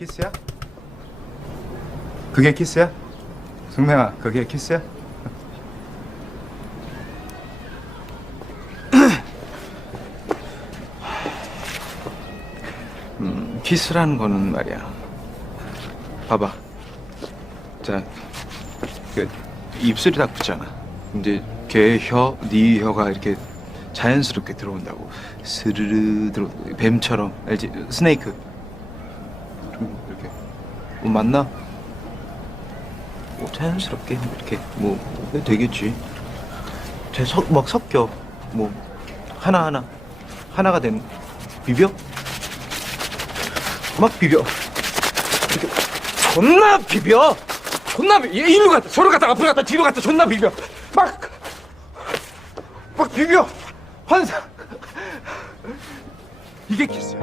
키스야? 그게 키스야? 승명아, 그게 키스야? 키스라는 거는 말이야. 봐봐. 자, 그 입술이 딱 붙잖아. 이제 걔 혀, 네 혀가 이렇게 자연스럽게 들어온다고. 스르르 들어. 뱀처럼. 알지? 스네이크. 그럼 이렇게. 뭐 맞나? 뭐 자연스럽게 이렇게 뭐 되겠지. 막 섞여. 뭐 하나가 되는. 비벼? 막 비벼. 이렇게 존나 비벼. 일로 갔다 저로 갔다 앞으로 갔다 뒤로 갔다 존나 비벼. 막 비벼. 환상. 이게 키스야.